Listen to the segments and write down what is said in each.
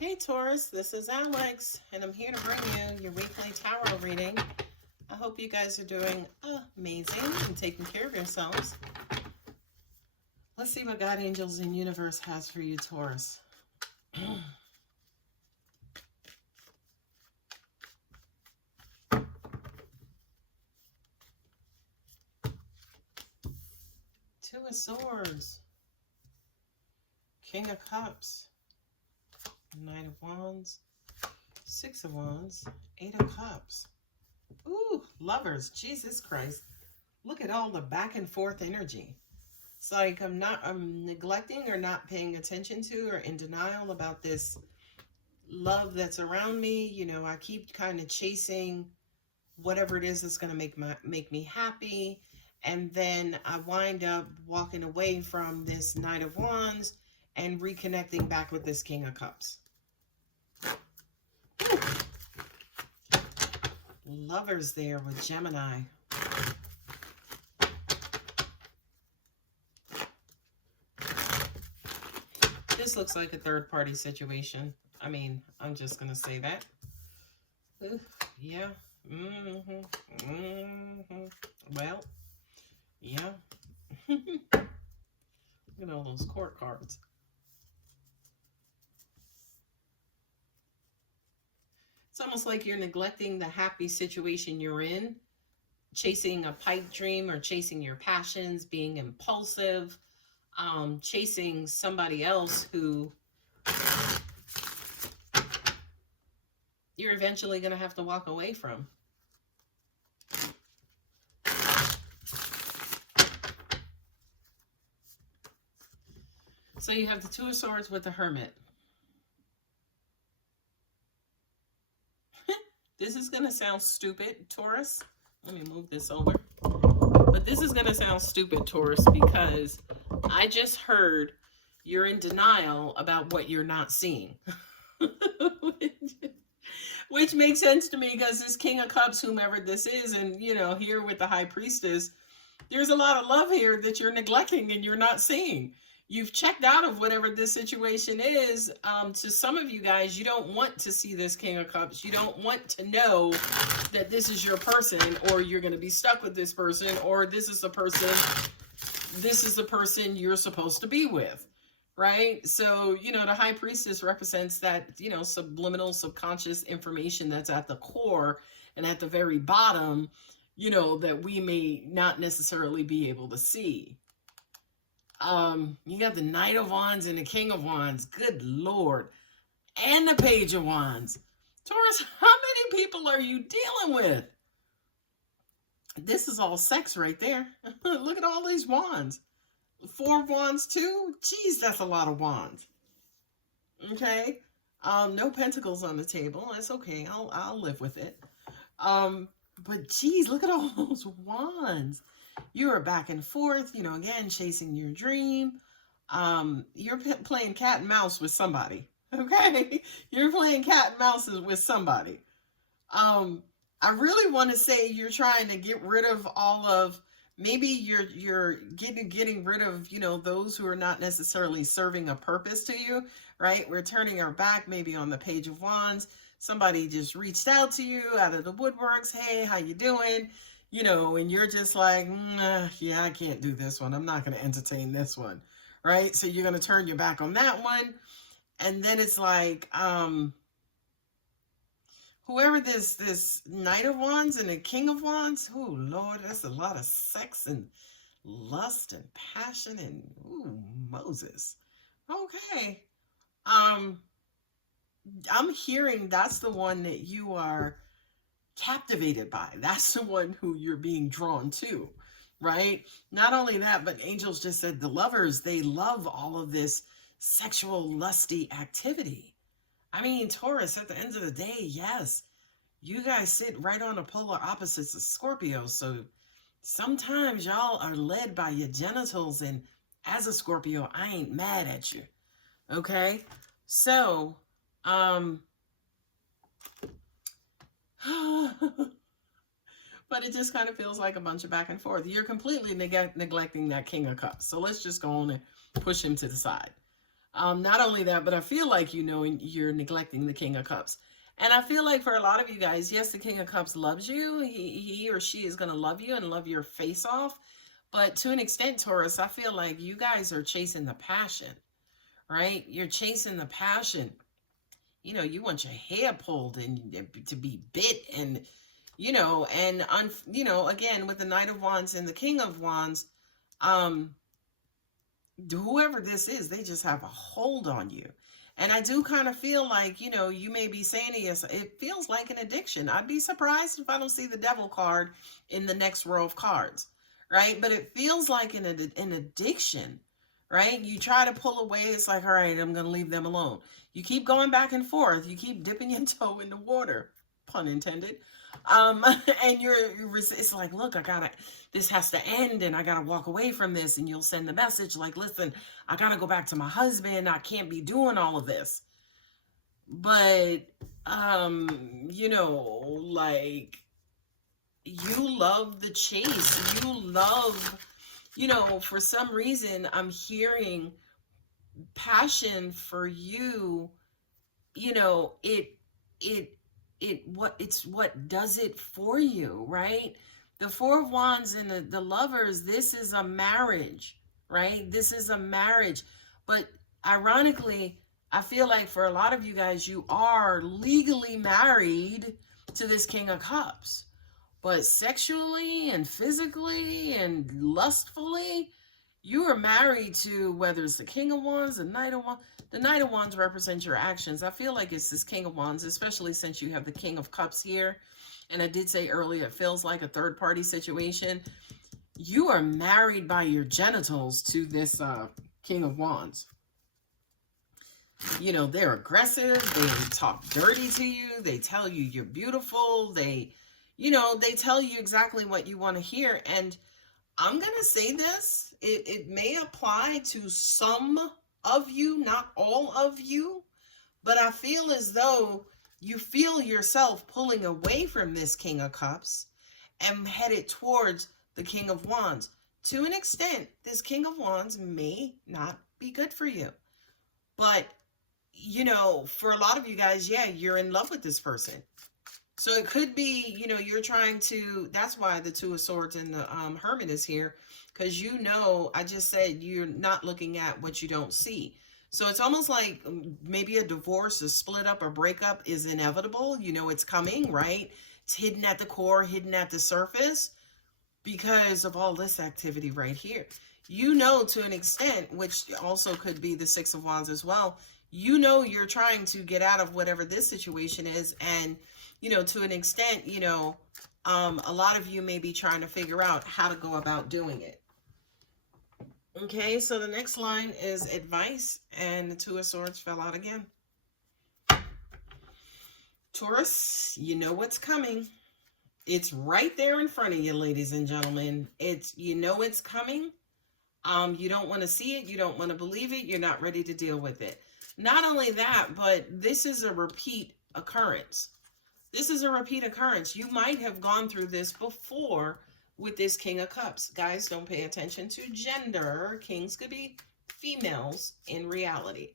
Hey Taurus, this is Alex, and I'm here to bring you your weekly tarot reading. I hope you guys are doing amazing and taking care of yourselves. Let's see what God, angels, and universe has for you, Taurus. Two of Swords, King of Cups, Knight of Wands, Six of Wands, Eight of Cups. Ooh, Lovers, Jesus Christ. Look at all the back and forth energy. It's like I'm neglecting or not paying attention to or in denial about this love that's around me. You know, I keep kind of chasing whatever it is that's going to make me happy. And then I wind up walking away from this Knight of Wands and reconnecting back with this King of Cups. Lovers there with Gemini. This looks like a third-party situation. I mean, I'm just going to say that. Yeah. Well, yeah. Look at all those court cards. It's almost like you're neglecting the happy situation you're in, chasing a pipe dream or chasing your passions, being impulsive, chasing somebody else who you're eventually going to have to walk away from. So you have the Two of Swords with the Hermit. This is going to sound stupid, Taurus. Let me move this over. But this is going to sound stupid, Taurus, because I just heard you're in denial about what you're not seeing. Which makes sense to me because this King of Cups, whomever this is, and, you know, here with the High Priestess, there's a lot of love here that you're neglecting and you're not seeing. You've checked out of whatever this situation is. To some of you guys, you don't want to see this King of Cups. You don't want to know that this is your person, or you're going to be stuck with this person, or this is the person you're supposed to be with, right? So, you know, the High Priestess represents that, you know, subliminal, subconscious information that's at the core and at the very bottom, you know, that we may not necessarily be able to see. You got the Knight of Wands and the King of Wands. Good Lord. And the Page of Wands. Taurus, how many people are you dealing with? This is all sex right there. Look at all these wands. 4 wands too? Jeez, that's a lot of wands. Okay. No pentacles on the table. That's okay. I'll live with it. But geez, look at all those wands. You're back and forth, you know, again, chasing your dream. You're playing cat and mouse with somebody, okay? You're playing cat and mouse with somebody. I really want to say you're trying to get rid of all of, maybe you're getting rid of, you know, those who are not necessarily serving a purpose to you, right? We're turning our back maybe on the Page of Wands. Somebody just reached out to you out of the woodworks. Hey, how you doing? You know, and you're just like, yeah, I can't do this one. I'm not going to entertain this one, right? So you're going to turn your back on that one. And then it's like, whoever this Knight of Wands and the King of Wands, oh, Lord, that's a lot of sex and lust and passion and, ooh, Moses. Okay. I'm hearing that's the one that you are captivated by. That's the one who you're being drawn to, right? Not only that, but angels just said the lovers, they love all of this sexual lusty activity. I mean, Taurus, at the end of the day, yes, you guys sit right on the polar opposites of Scorpio. So sometimes y'all are led by your genitals, and as a Scorpio, I ain't mad at you. Okay? So, but it just kind of feels like a bunch of back and forth. You're completely neglecting that King of Cups. So let's just go on and push him to the side. Not only that, but I feel like, you know, you're neglecting the King of Cups. And I feel like for a lot of you guys, yes, the King of Cups loves you. He or she is going to love you and love your face off. But to an extent, Taurus, I feel like you guys are chasing the passion, right? You're chasing the passion. You know, you want your hair pulled and to be bit, and, you know, and, you know, again, with the Knight of Wands and the King of Wands, um, whoever this is, they just have a hold on you. And I do kind of feel like, you know, you may be saying to yourself, it feels like an addiction. I'd be surprised if I don't see the devil card in the next row of cards, right? But it feels like an addiction, right? You try to pull away. It's like, all right, I'm going to leave them alone. You keep going back and forth. You keep dipping your toe in the water, pun intended. And it's like, look, this has to end, and I gotta walk away from this. And you'll send the message like, listen, I gotta go back to my husband. I can't be doing all of this. But, you know, like, you love the chase. You love, you know, for some reason, I'm hearing passion for you. You know, what does it for you, right? The Four of Wands and the Lovers, this is a marriage, right? This is a marriage. But ironically, I feel like for a lot of you guys, you are legally married to this King of Cups. But sexually and physically and lustfully, you are married to, whether it's the King of Wands, the Knight of Wands. The Knight of Wands represents your actions. I feel like it's this King of Wands, especially since you have the King of Cups here. And I did say earlier, it feels like a third-party situation. You are married by your genitals to this King of Wands. You know, they're aggressive. They talk dirty to you. They tell you you're beautiful. They, you know, they tell you exactly what you want to hear. And I'm going to say this. It may apply to some of you, not all of you, but I feel as though you feel yourself pulling away from this King of Cups and headed towards the King of Wands. To an extent, this King of Wands may not be good for you. But, you know, for a lot of you guys, yeah, you're in love with this person. So it could be, you know, you're trying to, that's why the Two of Swords and the Hermit is here. Because, you know, I just said you're not looking at what you don't see. So it's almost like maybe a divorce, a split up, or breakup is inevitable. You know, it's coming, right? It's hidden at the core, hidden at the surface because of all this activity right here. You know, to an extent, which also could be the Six of Wands as well, you know, you're trying to get out of whatever this situation is. And, you know, to an extent, you know, a lot of you may be trying to figure out how to go about doing it. Okay, so the next line is advice, and the Two of Swords fell out again. Taurus, you know what's coming. It's right there in front of you, ladies and gentlemen. You know it's coming. You don't want to see it. You don't want to believe it. You're not ready to deal with it. Not only that, but this is a repeat occurrence. This is a repeat occurrence. You might have gone through this before with this King of Cups. Guys, don't pay attention to gender. Kings could be females in reality.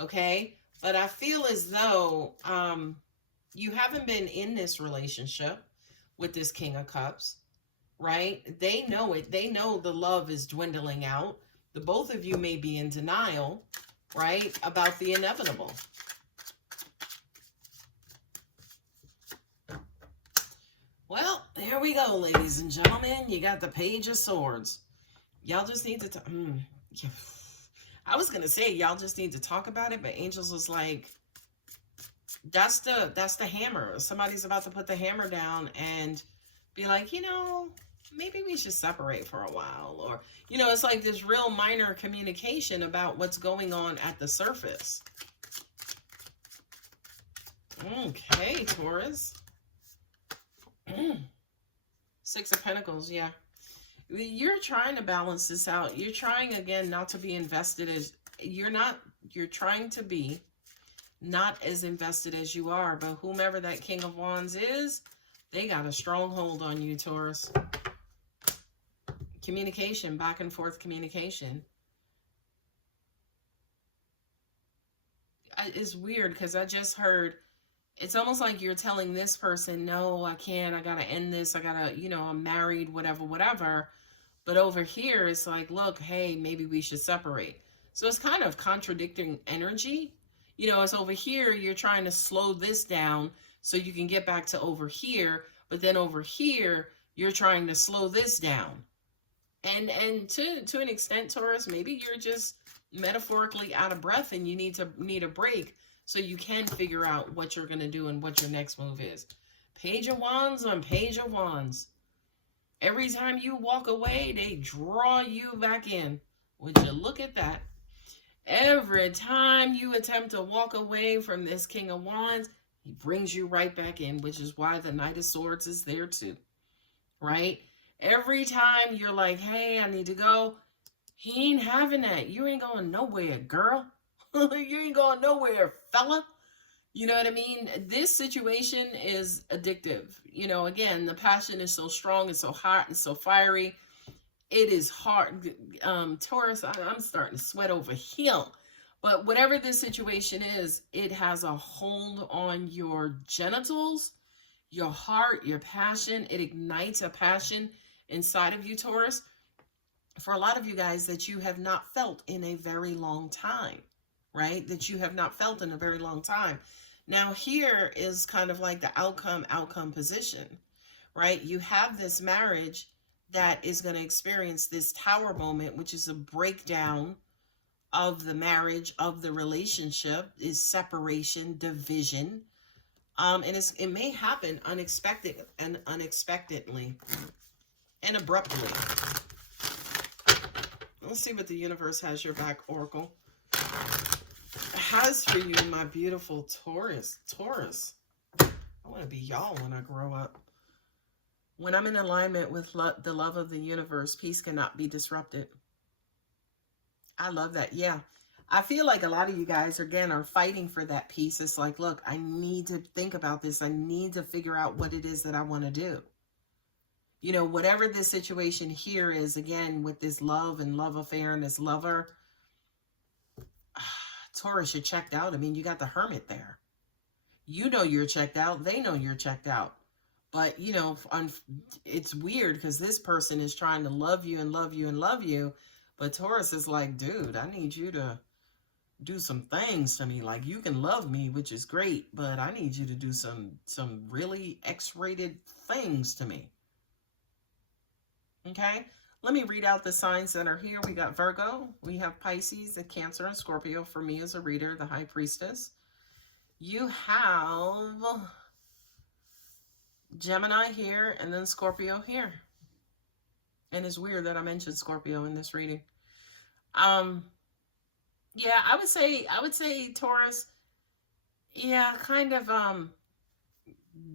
Okay? But I feel as though you haven't been in this relationship with this King of Cups, right? They know it. They know the love is dwindling out. The both of you may be in denial, right, about the inevitable. Well, here we go, ladies and gentlemen. You got the Page of Swords. Y'all just need to... I was going to say, y'all just need to talk about it, but Angels was like, that's the hammer. Somebody's about to put the hammer down and be like, you know, maybe we should separate for a while. Or, you know, it's like this real minor communication about what's going on at the surface. Okay, Taurus. Six of Pentacles, yeah. You're trying to balance this out. You're trying, again, not to be invested as... You're trying to be not as invested as you are. But whomever that King of Wands is, they got a stronghold on you, Taurus. Communication, back and forth communication. it's weird because I just heard, it's almost like you're telling this person, no, I can't, I gotta end this, I gotta, I'm married, whatever, whatever. But over here, it's like, look, hey, maybe we should separate. So it's kind of contradicting energy. It's over here, you're trying to slow this down so you can get back to over here. But then over here, you're trying to slow this down. And to an extent, Taurus, maybe you're just metaphorically out of breath and you need a break so you can figure out what you're going to do and what your next move is. Page of Wands on Page of Wands. Every time you walk away, they draw you back in. Would you look at that? Every time you attempt to walk away from this King of Wands, he brings you right back in, which is why the Knight of Swords is there too, right? Every time you're like, hey, I need to go, he ain't having that. You ain't going nowhere, girl. You ain't going nowhere, fella. You know what I mean? This situation is addictive. Again, the passion is so strong and so hot and so fiery. It is hard. Taurus, I'm starting to sweat over here. But whatever this situation is, it has a hold on your genitals, your heart, your passion. It ignites a passion inside of you, Taurus, for a lot of you guys that you have not felt in a very long time, right? That you have not felt in a very long time. Now here is kind of like the outcome position, right? You have this marriage that is going to experience this tower moment, which is a breakdown of the marriage, of the relationship, is separation, division. And it may happen unexpectedly and abruptly. Let's see what the universe has your back, Oracle. Has for you, my beautiful Taurus. I want to be y'all when I grow up. When I'm in alignment with the love of the universe, peace cannot be disrupted. I love that. Yeah. I feel like a lot of you guys, again, are fighting for that peace. It's like, look, I need to think about this. I need to figure out what it is that I want to do. Whatever this situation here is, again, with this love and love affair and this lover, Taurus, you're checked out. I mean, you got the Hermit there. You're checked out. They know you're checked out. But, it's weird because this person is trying to love you and love you and love you. But Taurus is like, dude, I need you to do some things to me. Like, you can love me, which is great, but I need you to do some really X-rated things to me. Okay? Let me read out the signs that are here. We got Virgo. We have Pisces, and Cancer, and Scorpio. For me as a reader, the High Priestess. You have Gemini here, and then Scorpio here. And it's weird that I mentioned Scorpio in this reading. Yeah, I would say Taurus, yeah, kind of,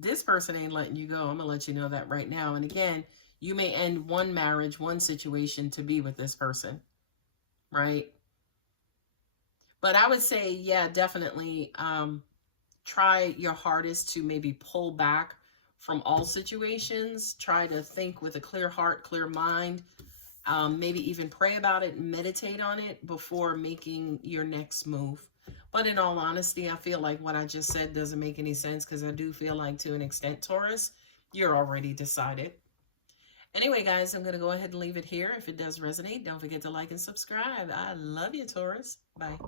this person ain't letting you go. I'm gonna let you know that right now. And again, you may end one marriage, one situation to be with this person, right? But I would say, yeah, definitely, try your hardest to maybe pull back from all situations. Try to think with a clear heart, clear mind. Maybe even pray about it and meditate on it before making your next move. But in all honesty, I feel like what I just said doesn't make any sense because I do feel like, to an extent, Taurus, you're already decided. Anyway, guys, I'm going to go ahead and leave it here. If it does resonate, don't forget to like and subscribe. I love you, Taurus. Bye.